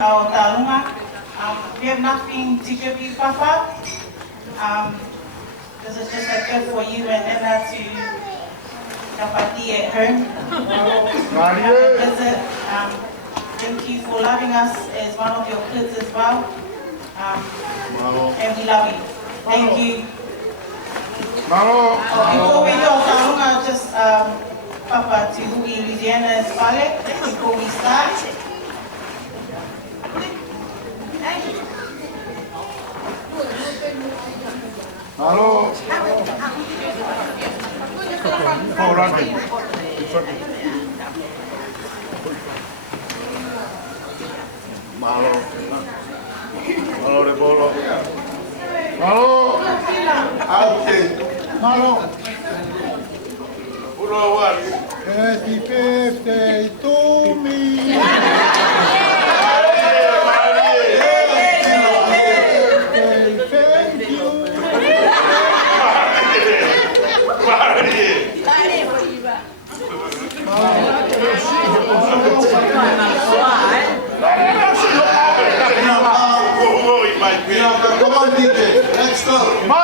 Tauolunga. We have nothing to give you, Papa. This is just a gift for you and Emma to Kapati at home. Visit. Thank you for loving us as one of your kids as well. And we love you. Thank you. Before we go, Tauolunga, just Papa to Louisiana's ballet before we start. Hello. Oh, London. Malo. Malo de bolo. Malo. Malo. Uno guardi. Happy birthday to me. Come on, DJ. Let's go.